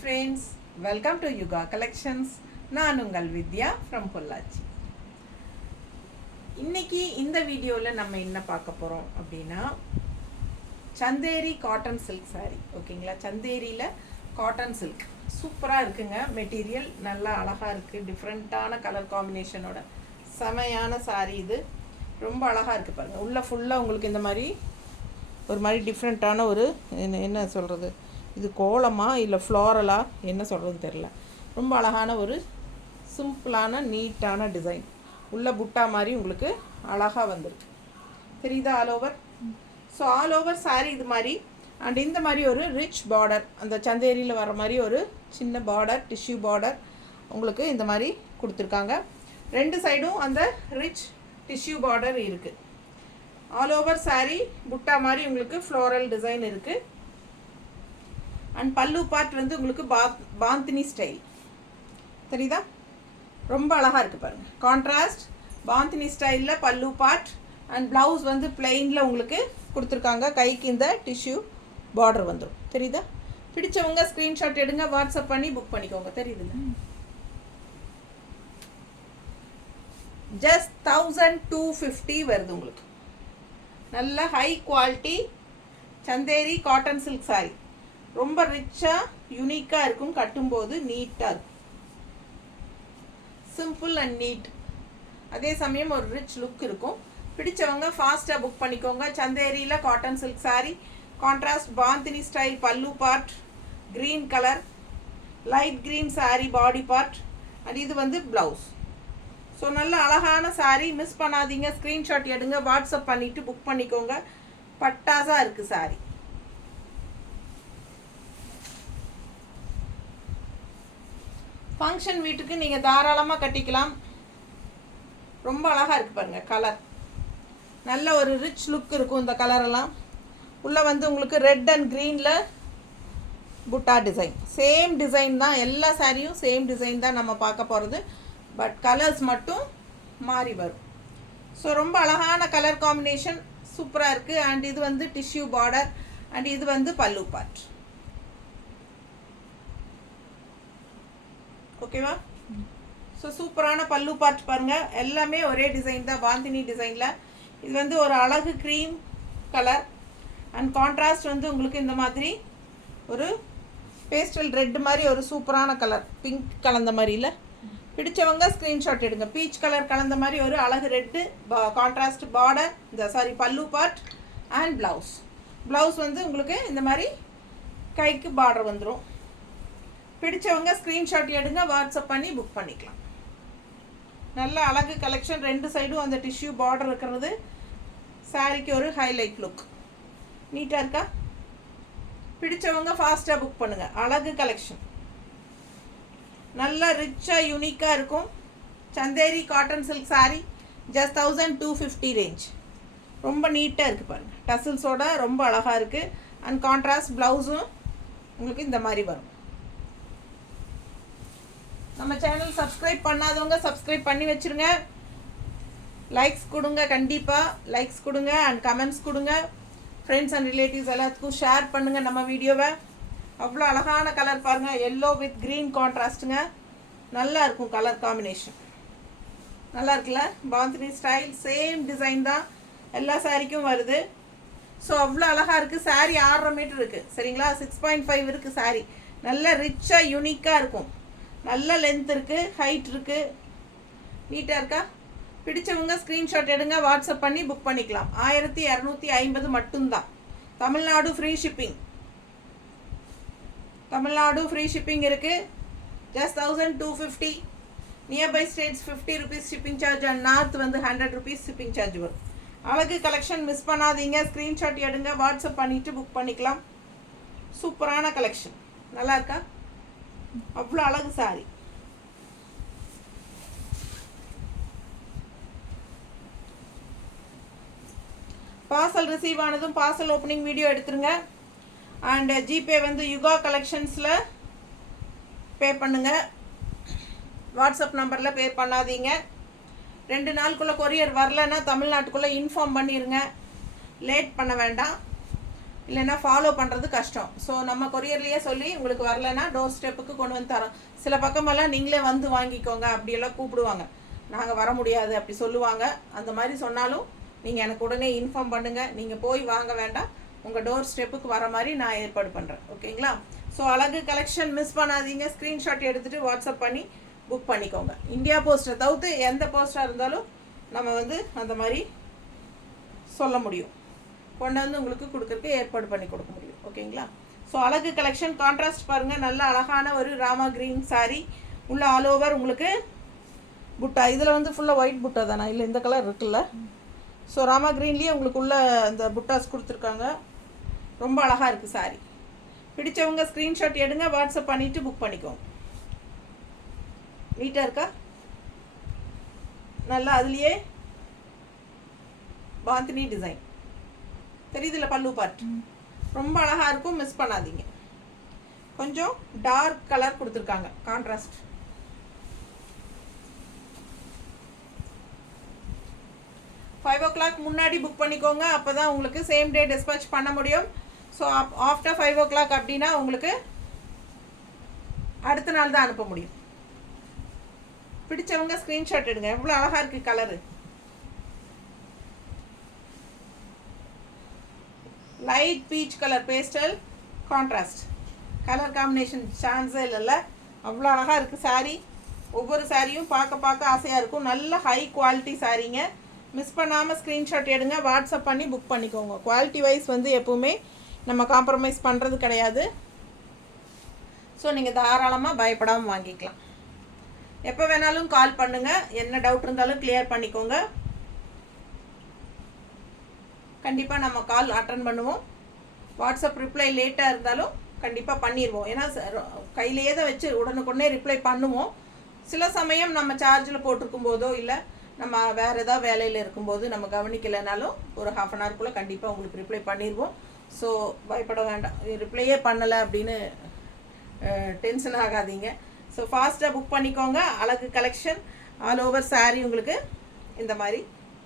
friends, welcome to Yuga Collections. நான் உங்கள் வித்யா from Pollachi. இன்னைக்கு இந்த வீடியோல நம்ம என்ன பார்க்க போறோம் அப்படினா சந்தேரி காட்டன் சில்க் saree. ஓகேங்களா? சந்தேரியில காட்டன் சில்க் சூப்பரா இருக்குங்க. மெட்டீரியல் நல்லா அழகா இருக்கு. டிஃபரண்டான கலர் காம்பினேஷனோட செமையான saree இது. ரொம்ப அழகா இருக்கு பாருங்க. உள்ள ஃபுல்லா உங்களுக்கு இந்த மாதிரி ஒரு மாதிரி டிஃப்ரெண்ட்டான ஒரு என்ன சொல்கிறது, இது கோலமா இல்லை ஃப்ளாரலா என்ன சொல்கிறதுன்னு தெரில. ரொம்ப அழகான ஒரு சிம்பிளான நீட்டான டிசைன். உள்ள புட்டா மாதிரி உங்களுக்கு அழகாக வந்துருக்கு. தெரியுதா? All over. So all over sari இது மாதிரி அண்ட் இந்த மாதிரி ஒரு ரிச் பார்டர், அந்த சந்தேரியில் வர மாதிரி ஒரு சின்ன பார்டர், டிஷ்யூ பார்டர் உங்களுக்கு இந்த மாதிரி கொடுத்துருக்காங்க. ரெண்டு சைடும் அந்த ரிச் டிஷ்யூ பார்டர் இருக்குது. ஆல் ஓவர் சாரீ புட்டா மாதிரி உங்களுக்கு ஃப்ளோரல் டிசைன் இருக்குது. அண்ட் பல்லு பார்ட் வந்து உங்களுக்கு பாந்தினி ஸ்டைல். தெரியுதா? ரொம்ப அழகாக இருக்குது பாருங்கள். கான்ட்ராஸ்ட் பாந்தினி ஸ்டைலில் பல்லு பார்ட் அண்ட் ப்ளவுஸ் வந்து பிளெயினில் உங்களுக்கு கொடுத்துருக்காங்க. கைக்கு இந்த டிஷ்யூ பார்டர் வந்துடும். தெரியுதா? பிடிச்சவங்க ஸ்க்ரீன்ஷாட் எடுங்க, வாட்ஸ்அப் பண்ணி புக் பண்ணிக்கோங்க. தெரியுதுல்ல? ஜஸ்ட் 1250 வருது உங்களுக்கு. நல்ல high quality Chanderi cotton silk sorry. ரொம்ப ரிச்சாக யூனிக்காக இருக்கும். கட்டும்போது நீட்டாக இருக்கும். சிம்பிள் அண்ட் நீட், அதே சமயம் ஒரு ரிச் லுக் இருக்கும். பிடிச்சவங்க ஃபாஸ்ட்டாக புக் பண்ணிக்கோங்க. சந்தேரியில் cotton silk sari, contrast bandhani style pallu part, green colour, light green sari body part and இது வந்து ப்ளவுஸ். ஸோ நல்ல அழகான சாரீ. மிஸ் பண்ணாதீங்க. ஸ்க்ரீன்ஷாட் எடுங்க, வாட்ஸ்அப் பண்ணிவிட்டு புக் பண்ணிக்கோங்க. பட்டாசாக இருக்குது சாரீ. ஃபங்க்ஷன் வீட்டுக்கு நீங்கள் தாராளமாக கட்டிக்கலாம். ரொம்ப அழகாக இருக்குது பாருங்கள். கலர் நல்ல ஒரு ரிச் லுக் இருக்கும். இந்த கலரெல்லாம் உள்ளே வந்து உங்களுக்கு ரெட் அண்ட் க்ரீனில் புட்டா டிசைன். சேம் டிசைன் தான். எல்லா சாரியும் சேம் டிசைன் தான் நம்ம பார்க்க போகிறது. பட் கலர்ஸ் மட்டும் மாறி வரும். ஸோ ரொம்ப அழகான கலர் காம்பினேஷன் சூப்பராக இருக்குது. அண்ட் இது வந்து டிஷ்யூ பார்டர் அண்ட் இது வந்து பல்லு பார்ட். ஓகேவா? ஸோ சூப்பரான பல்லு பார்ட் பாருங்கள். எல்லாமே ஒரே டிசைன் தான், பாந்தினி டிசைனில். இது வந்து ஒரு அழகு க்ரீம் கலர் அண்ட் கான்ட்ராஸ்ட் வந்து உங்களுக்கு இந்த மாதிரி ஒரு பேஸ்டல் ரெட் மாதிரி ஒரு சூப்பரான கலர், பிங்க் கலந்த மாதிரி. இல்லை, பிடிச்சவங்க ஸ்க்ரீன்ஷாட் எடுங்க. பீச் கலர் கலந்த மாதிரி ஒரு அழகு ரெட்டு கான்ட்ராஸ்ட் பார்டர், இந்த பல்லு பார்ட் அண்ட் ப்ளவுஸ். ப்ளவுஸ் வந்து உங்களுக்கு இந்த மாதிரி கைக்கு பார்டர் வந்துடும். பிடிச்சவங்க ஸ்க்ரீன்ஷாட் எடுங்க, வாட்ஸ்அப் பண்ணி புக் பண்ணிக்கலாம். நல்ல அழகு கலெக்ஷன். ரெண்டு சைடும் அந்த டிஷ்யூ பார்டர் இருக்கிறது சாரிக்கு ஒரு ஹைலைட் லுக். நீட்டாக இருக்கா? பிடிச்சவங்க ஃபாஸ்ட்டாக புக் பண்ணுங்கள். அழகு கலெக்ஷன் நல்லா ரிச்சாக யூனிக்காக இருக்கும். Chanderi cotton silk sari just 1250 range. ரொம்ப நீட்டாக இருக்குது பாருங்கள். டசில்ஸோட ரொம்ப அழகாக இருக்குது. அண்ட் கான்ட்ராஸ்ட் ப்ளவுஸும் உங்களுக்கு இந்த மாதிரி வரும். நம்ம சேனல் சப்ஸ்கிரைப் பண்ணாதவங்க சப்ஸ்கிரைப் பண்ணி வச்சுருங்க. லைக்ஸ் கொடுங்க, கண்டிப்பாக லைக்ஸ் கொடுங்க அண்ட் கமெண்ட்ஸ் கொடுங்க. ஃப்ரெண்ட்ஸ் அண்ட் ரிலேட்டிவ்ஸ் எல்லாத்துக்கும் ஷேர் பண்ணுங்கள் நம்ம வீடியோவை. அவ்வளோ அழகான கலர் பாருங்கள். எல்லோ வித் க்ரீன் கான்ட்ராஸ்ட்டுங்க. நல்லா இருக்கும் கலர் காம்பினேஷன். நல்லா இருக்குல்ல? பாந்தினி ஸ்டைல் சேம் டிசைன் தான் எல்லா சாரிக்கும் வருது. ஸோ அவ்வளோ அழகாக இருக்குது. சாரீ 6.5 மீட்டர் இருக்குது. சரிங்களா? 6.5 இருக்குது சாரீ. நல்ல ரிச்சாக யூனிக்காக இருக்கும். நல்ல லென்த் இருக்குது, ஹைட் இருக்குது. நீட்டாக இருக்கா? பிடிச்சவங்க ஸ்க்ரீன்ஷாட் எடுங்க, வாட்ஸ்அப் பண்ணி புக் பண்ணிக்கலாம். 1250 மட்டும்தான். Tamil Nadu free shipping. Tamil Nadu free shipping இருக்குது. Just 1250. Nearby states 50 rupees shipping charge and north வந்து 100 rupees ஷிப்பிங் சார்ஜ் வரும். அழகு கலெக்ஷன் மிஸ் பண்ணாதீங்க. ஸ்க்ரீன்ஷாட் எடுங்க, வாட்ஸ்அப் பண்ணிவிட்டு புக் பண்ணிக்கலாம். சூப்பரான கலெக்ஷன். நல்லா இருக்கா? அவ்வளோ அழகு சாரி. பார்சல் ரிசீவ் ஆனதும் பார்சல் ஓப்பனிங் வீடியோ எடுத்துருங்க. அண்ட் ஜிபே வந்து யுகா கலெக்ஷன்ஸில் பே பண்ணுங்கள். வாட்ஸ்அப் நம்பரில் பே பண்ணாதீங்க. 2 நாளுக்குள்ளே கொரியர் வரலன்னா தமிழ்நாட்டுக்குள்ளே இன்ஃபார்ம் பண்ணிடுங்க. லேட் பண்ண வேண்டாம். இல்லைன்னா ஃபாலோ பண்ணுறது கஷ்டம். ஸோ நம்ம கொரியர்லேயே சொல்லி உங்களுக்கு வரலைன்னா டோர் ஸ்டெப்புக்கு கொண்டு வந்து தரோம். சில பக்கமெல்லாம் நீங்களே வந்து வாங்கிக்கோங்க அப்படியெல்லாம் கூப்பிடுவாங்க, நாங்கள் வர முடியாது அப்படி சொல்லுவாங்க. அந்த மாதிரி சொன்னாலும் நீங்கள் எனக்கு உடனே இன்ஃபார்ம் பண்ணுங்கள். நீங்கள் போய் வாங்க வேண்டாம், உங்கள் டோர் ஸ்டெப்புக்கு வர மாதிரி நான் ஏற்பாடு பண்ணுறேன். ஓகேங்களா? ஸோ அழகு கலெக்ஷன் மிஸ் பண்ணாதீங்க. ஸ்க்ரீன்ஷாட் எடுத்துகிட்டு வாட்ஸ்அப் பண்ணி புக் பண்ணிக்கோங்க. இந்தியா போஸ்ட்டை தவிர்த்து எந்த போஸ்ட்டாக இருந்தாலும் நம்ம வந்து அந்த மாதிரி சொல்ல முடியும், கொண்டு வந்து உங்களுக்கு கொடுக்கறதுக்கு ஏற்பாடு பண்ணி கொடுக்க முடியும். ஓகேங்களா? ஸோ அழகு கலெக்ஷன் கான்ட்ராஸ்ட் பாருங்கள், நல்ல அழகான ஒரு ராமா க்ரீன் சாரீ உள்ள ஆல் ஓவர் உங்களுக்கு புட்டா. இதில் வந்து ஃபுல்லாக ஒயிட் புட்டா தானே, இல்லை இந்த கலர் இருக்குல்ல. ஸோ ராமா க்ரீன்லேயே உங்களுக்கு உள்ள இந்த புட்டாஸ் கொடுத்துருக்காங்க. ரொம்ப அழகாக இருக்குது சாரீ. பிடிச்சவங்க ஸ்க்ரீன்ஷாட் எடுங்க, வாட்ஸ்அப் பண்ணிவிட்டு புக் பண்ணிக்கோங்க. நீட்டாக இருக்கா? நல்லா அதுலேயே பாந்தினி டிசைன் தெரியுதுல, பல்லு பார்ட் ரொம்ப அழகாக இருக்கும், மிஸ் பண்ணாதீங்க. கொஞ்சம் டார்க் கலர் கொடுத்துருக்காங்க, கான்ட்ராஸ்ட். ஃபைவ் ஓ கிளாக் முன்னாடி புக் பண்ணிக்கோங்க, அப்போ தான் உங்களுக்கு சேம் டே டிஸ்பேச் பண்ண முடியும். ஸோ ஆஃப்டர் 5 o'clock அப்படின்னா உங்களுக்கு அடுத்த நாள் தான் அனுப்ப முடியும். பிடிச்சவங்க ஸ்க்ரீன்ஷாட் எடுங்க. எவ்வளோ அழகாக இருக்குது colour. Light peach colour pastel contrast colour combination சான்ஸே இல்லைல்ல, அவ்வளோ அழகாக இருக்குது சாரீ. ஒவ்வொரு சாரியும் பார்க்க ஆசையாக இருக்கும். நல்ல ஹை குவாலிட்டி சாரீங்க. மிஸ் பண்ணாமல் ஸ்க்ரீன்ஷாட் எடுங்க, வாட்ஸ்அப் பண்ணி புக் பண்ணிக்கோங்க. குவாலிட்டி வைஸ் வந்து எப்போவுமே நம்ம காம்ப்ரமைஸ் பண்ணுறது கிடையாது. ஸோ நீங்கள் தாராளமாக பயப்படாமல் வாங்கிக்கலாம். எப்போ வேணாலும் கால் பண்ணுங்கள், என்ன டவுட் இருந்தாலும் கிளியர் பண்ணிக்கோங்க. கண்டிப்பாக நம்ம கால் அட்டன் பண்ணுவோம். வாட்ஸ்அப் ரிப்ளை லேட்டாக இருந்தாலும் கண்டிப்பாக பண்ணிடுவோம். ஏன்னா கையிலேயே தான் வச்சு உடனுக்குடனே ரிப்ளை பண்ணுவோம். சில சமயம் நம்ம சார்ஜில் போட்டிருக்கும் போதோ இல்லை நம்ம வேறு ஏதாவது வேலையில் இருக்கும்போது நம்ம கவனிக்கலைனாலும் ஒரு 1/2 an hourக்குள்ளே கண்டிப்பாக உங்களுக்கு ரிப்ளை பண்ணிடுவோம். ஸோ பயப்பட வேண்டாம், ரிப்ளையே பண்ணலை அப்படின்னு டென்ஷன் ஆகாதீங்க. ஸோ ஃபாஸ்ட்டாக புக் பண்ணிக்கோங்க. அழகு கலெக்ஷன் ஆல் ஓவர் சாரீ உங்களுக்கு இந்த மாதிரி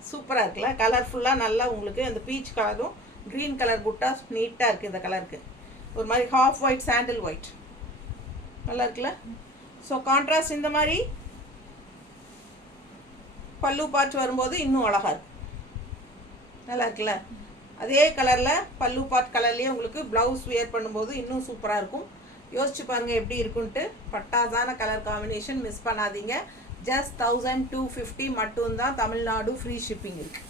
சூப்பராக இருக்குல்ல, கலர்ஃபுல்லாக நல்லா உங்களுக்கு அந்த பீச் கலரும் க்ரீன் கலர் புட்டா நீட்டாக இருக்குது. இந்த கலருக்கு ஒரு மாதிரி ஹாஃப் ஒயிட் சாண்டில் ஒயிட் நல்லா இருக்குல்ல. ஸோ கான்ட்ராஸ்ட் இந்த மாதிரி பல்லு பார்ட் வரும்போது இன்னும் அழகாக இருக்கும், நல்லா இருக்குல்ல. அதே கலரில் பல்லு பார்ட் கலர்லேயே உங்களுக்கு ப்ளவுஸ் வியர் பண்ணும்போது இன்னும் சூப்பராக இருக்கும். யோசிச்சு பாருங்கள் எப்படி இருக்குன்ட்டு. பட்டாசான கலர் காம்பினேஷன், மிஸ் பண்ணாதீங்க. ஜஸ்ட் 1250 மட்டும்தான், தமிழ்நாடு ஃப்ரீ ஷிப்பிங் இருக்குது.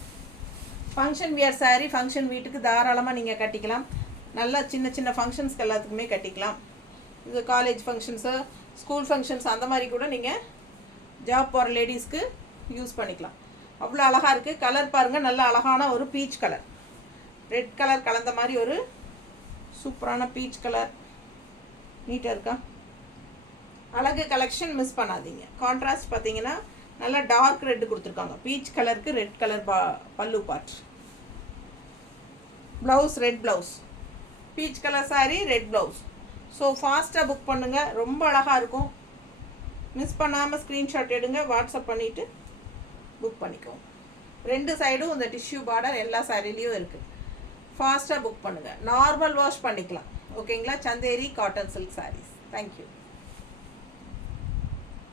ஃபங்க்ஷன் வியர் சாரீ ஃபங்க்ஷன் வீட்டுக்கு தாராளமாக நீங்கள் கட்டிக்கலாம். நல்லா சின்ன சின்ன ஃபங்க்ஷன்ஸ்க்கு எல்லாத்துக்குமே கட்டிக்கலாம். இது காலேஜ் ஃபங்க்ஷன்ஸு, ஸ்கூல் ஃபங்க்ஷன்ஸ் அந்த மாதிரி கூட நீங்கள் ஜாப் போகிற லேடிஸ்க்கு யூஸ் பண்ணிக்கலாம். அவ்வளோ அழகாக இருக்குது. கலர் பாருங்கள், நல்ல அழகான ஒரு பீச் கலர், ரெட் கலர் கலந்த மாதிரி ஒரு சூப்பரான பீச் கலர். நீட்டாக இருக்கா? அழகு கலெக்ஷன் மிஸ் பண்ணாதீங்க. கான்ட்ராஸ்ட் பார்த்தீங்கன்னா நல்லா டார்க் ரெட் கொடுத்துருக்காங்க. பீச் கலருக்கு ரெட் கலர் பல்லு part, blouse red blouse, peach colour sari red blouse. So ஃபாஸ்ட்டாக புக் பண்ணுங்கள், ரொம்ப அழகாக இருக்கும். மிஸ் பண்ணாமல் ஸ்க்ரீன்ஷாட் எடுங்க, வாட்ஸ்அப் பண்ணிவிட்டு புக் பண்ணிக்கோங்க. 2 சைடும் இந்த டிஷ்யூ பார்டர் எல்லா சாரிலையும் இருக்குது. ஃபாஸ்ட்டாக புக் பண்ணுங்கள். நார்மல் வாஷ் பண்ணிக்கலாம். ஓகேங்களா? Chanderi cotton silk sarees. Thank you.